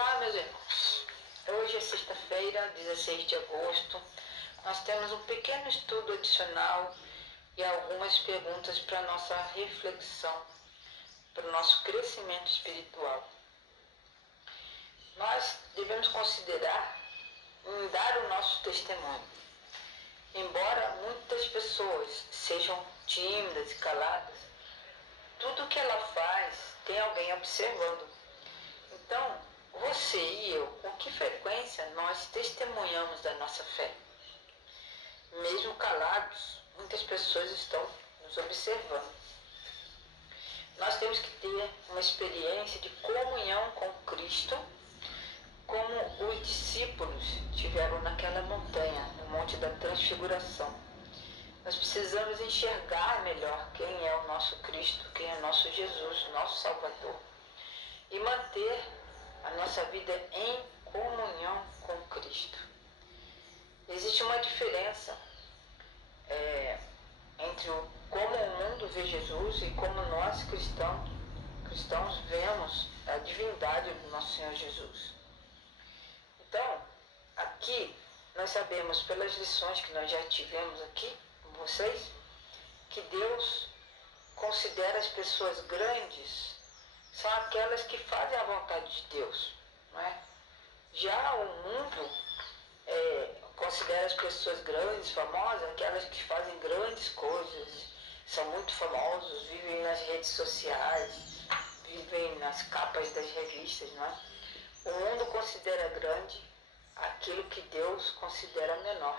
Olá, meus irmãos. Hoje é sexta-feira, 16 de agosto. Nós temos um pequeno estudo adicional e algumas perguntas para nossa reflexão, para o nosso crescimento espiritual. Nós devemos considerar em dar o nosso testemunho. Embora muitas pessoas sejam tímidas e caladas, tudo que ela faz tem alguém observando. Então, você e eu, com que frequência nós testemunhamos da nossa fé? Mesmo calados, muitas pessoas estão nos observando. Nós temos que ter uma experiência de comunhão com Cristo, como os discípulos tiveram naquela montanha, no Monte da Transfiguração. Nós precisamos enxergar melhor quem é o nosso Cristo, quem é o nosso Jesus, nosso Salvador, e manter a nossa vida em comunhão com Cristo. Existe uma diferença entre como o mundo vê Jesus e como nós cristãos vemos a divindade do nosso Senhor Jesus. Então, aqui nós sabemos pelas lições que nós já tivemos aqui com vocês, que Deus considera as pessoas grandes são aquelas que fazem a vontade de Deus, não é? Já o mundo considera as pessoas grandes, famosas, aquelas que fazem grandes coisas, são muito famosos, vivem nas redes sociais, vivem nas capas das revistas, não é? O mundo considera grande aquilo que Deus considera menor.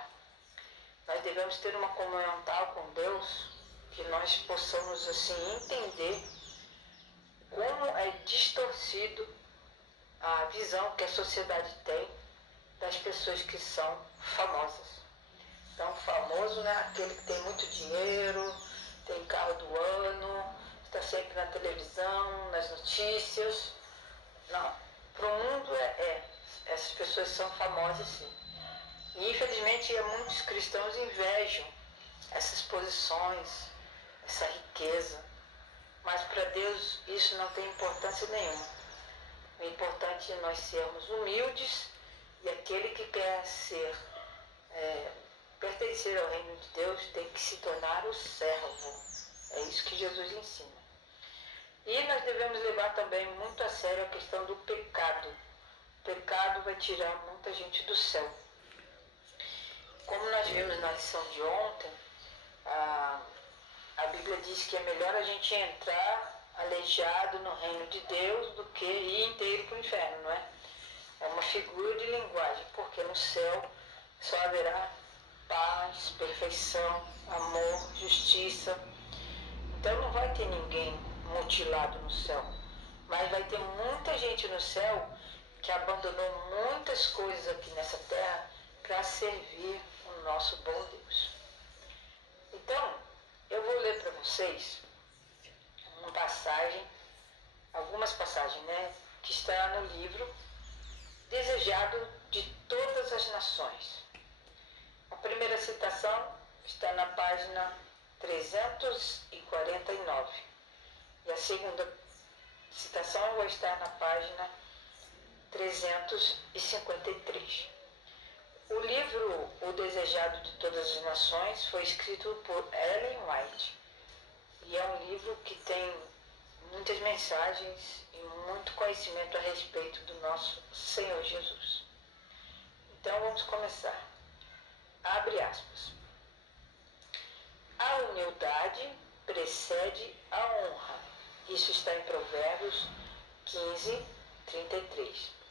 Nós devemos ter uma comunhão tal com Deus que nós possamos assim entender como é distorcido a visão que a sociedade tem das pessoas que são famosas. Então, famoso não é aquele que tem muito dinheiro, tem carro do ano, está sempre na televisão, nas notícias. Não, para o mundo essas pessoas são famosas sim. E infelizmente muitos cristãos invejam essas posições, essa riqueza. Mas para Deus isso não tem importância nenhuma. O importante é nós sermos humildes e aquele que quer pertencer ao reino de Deus tem que se tornar o servo. É isso que Jesus ensina. E nós devemos levar também muito a sério a questão do pecado. O pecado vai tirar muita gente do céu. Como nós vimos na lição de ontem, a Bíblia diz que é melhor a gente entrar aleijado no reino de Deus do que ir inteiro para o inferno, não é? É uma figura de linguagem, porque no céu só haverá paz, perfeição, amor, justiça. Então não vai ter ninguém mutilado no céu, mas vai ter muita gente no céu que abandonou muitas coisas aqui nessa terra para servir o nosso bom Deus. Então, eu vou ler para vocês uma passagem, algumas passagens, né, que está no livro Desejado de Todas as Nações. A primeira citação está na página 349 e a segunda citação vai estar na página 353. O livro O Desejado de Todas as Nações foi escrito por Ellen White e é um livro que tem muitas mensagens e muito conhecimento a respeito do nosso Senhor Jesus. Então vamos começar. Abre aspas. A humildade precede a honra. Isso está em Provérbios 15, 33.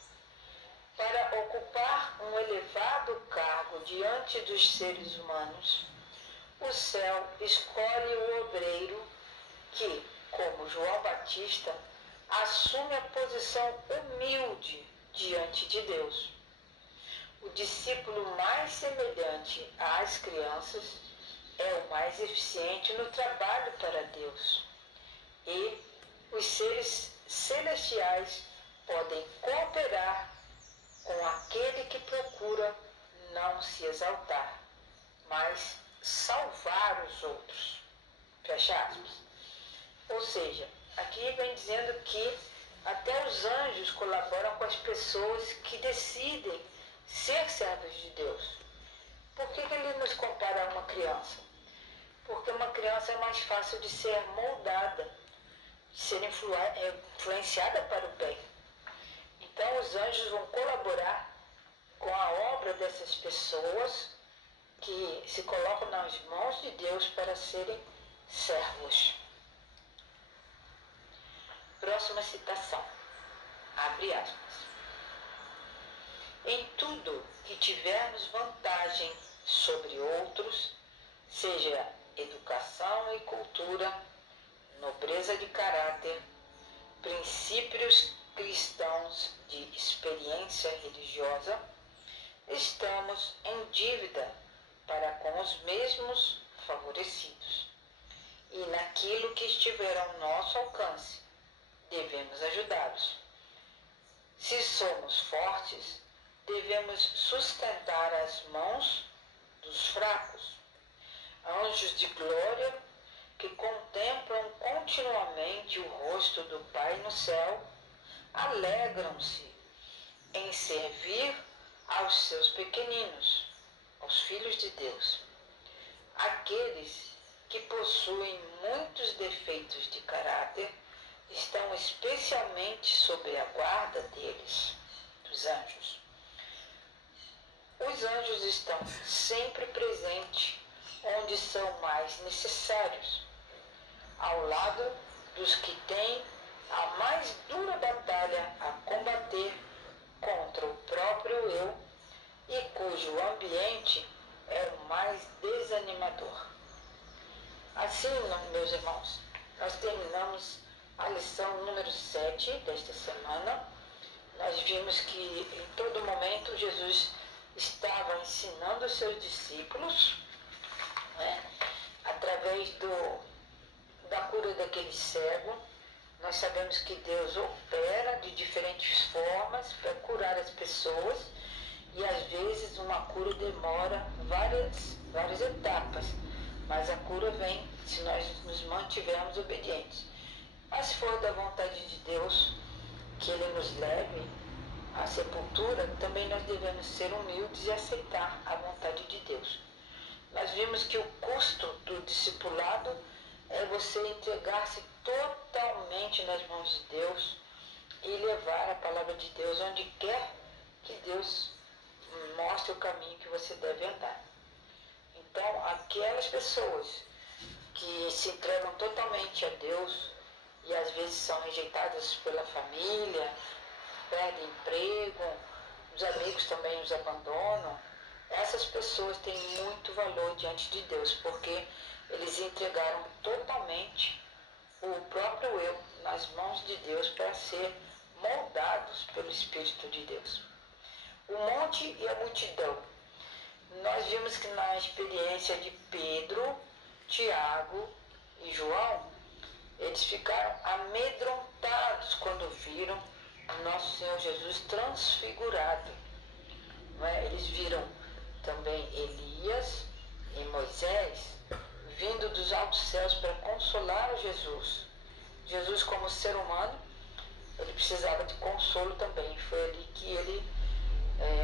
Para ocupar um elevado cargo diante dos seres humanos, o céu escolhe o obreiro que, como João Batista, assume a posição humilde diante de Deus. O discípulo mais semelhante às crianças é o mais eficiente no trabalho para Deus. E os seres celestiais podem cooperar com aquele que procura não se exaltar, mas salvar os outros. Fecha aspas. Ou seja, aqui vem dizendo que Até os anjos colaboram com as pessoas que decidem ser servos de Deus. Por que ele nos compara a uma criança? Porque uma criança é mais fácil de ser moldada, de ser influenciada para o bem. Então os anjos vão colaborar com a obra dessas pessoas que se colocam nas mãos de Deus para serem servos. Próxima citação. Abre aspas. Em tudo que tivermos vantagem sobre outros, seja educação e cultura, nobreza de caráter, princípios cristãos de experiência religiosa, estamos em dívida para com os mesmos favorecidos. E naquilo que estiver ao nosso alcance, devemos ajudá-los. Se somos fortes, devemos sustentar as mãos dos fracos. Anjos de glória que contemplam continuamente o rosto do Pai no céu, alegram-se em servir aos seus pequeninos, aos filhos de Deus. Aqueles que possuem muitos defeitos de caráter estão especialmente sob a guarda deles, dos anjos. Os anjos estão sempre presentes onde são mais necessários, ao lado dos que têm a mais dura batalha a combater contra o próprio eu e cujo ambiente é o mais desanimador. Assim, meus irmãos, nós terminamos a lição número 7 desta semana. Nós vimos que em todo momento Jesus estava ensinando os seus discípulos, né, através da cura daquele cego. Nós sabemos que Deus opera de diferentes formas para curar as pessoas e às vezes uma cura demora várias etapas, mas a cura vem se nós nos mantivermos obedientes. Mas se for da vontade de Deus que Ele nos leve à sepultura, também nós devemos ser humildes e aceitar a vontade de Deus. Nós vimos que o custo do discipulado é você entregar-se totalmente nas mãos de Deus e levar a palavra de Deus onde quer que Deus mostre o caminho que você deve andar. Então, aquelas pessoas que se entregam totalmente a Deus e às vezes são rejeitadas pela família, perdem emprego, os amigos também os abandonam, essas pessoas têm muito valor diante de Deus, porque eles entregaram totalmente o próprio eu nas mãos de Deus para ser moldados pelo Espírito de Deus. O monte e a multidão. Nós vimos que na experiência de Pedro, Tiago e João, eles ficaram amedrontados quando viram o nosso Senhor Jesus transfigurado. Não é? Eles viram também Elias e Moisés vindo dos altos céus para consolar Jesus. Jesus, como ser humano, ele precisava de consolo também. Foi ali que ele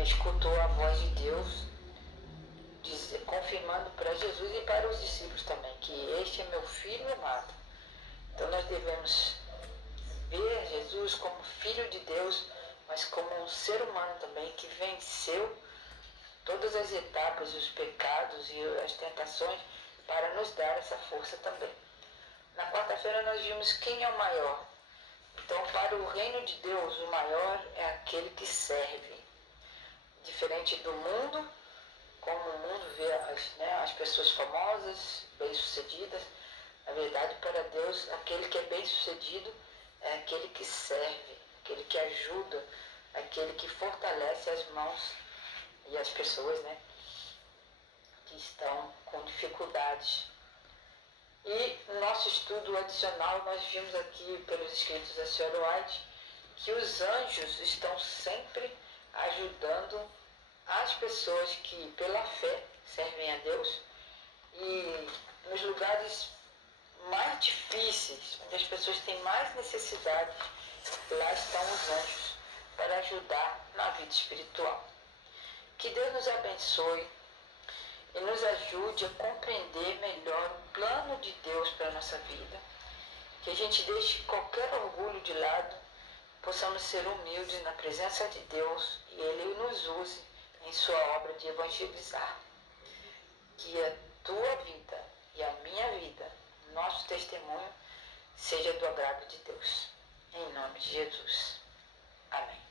escutou a voz de Deus, confirmando para Jesus e para os discípulos também, que este é meu filho amado. Então nós devemos ver Jesus como filho de Deus, mas como um ser humano também que venceu todas as etapas, os pecados e as tentações para nos dar essa força também. Na quarta-feira nós vimos quem é o maior. Então, para o reino de Deus, o maior é aquele que serve. Diferente do mundo, como o mundo vê as pessoas famosas, bem-sucedidas, na verdade, para Deus, aquele que é bem-sucedido é aquele que serve, aquele que ajuda, aquele que fortalece as mãos e as pessoas, né, que estão com dificuldades. E no nosso estudo adicional, nós vimos aqui pelos escritos da Senhora White que os anjos estão sempre ajudando as pessoas que pela fé servem a Deus e nos lugares mais difíceis, onde as pessoas têm mais necessidade, Lá estão os anjos para ajudar na vida espiritual. Que Deus nos abençoe e nos ajude a compreender melhor o plano de Deus para a nossa vida. Que a gente deixe qualquer orgulho de lado, possamos ser humildes na presença de Deus e Ele nos use em sua obra de evangelizar. Que a tua vida e a minha vida, nosso testemunho, seja do agrado de Deus. Em nome de Jesus. Amém.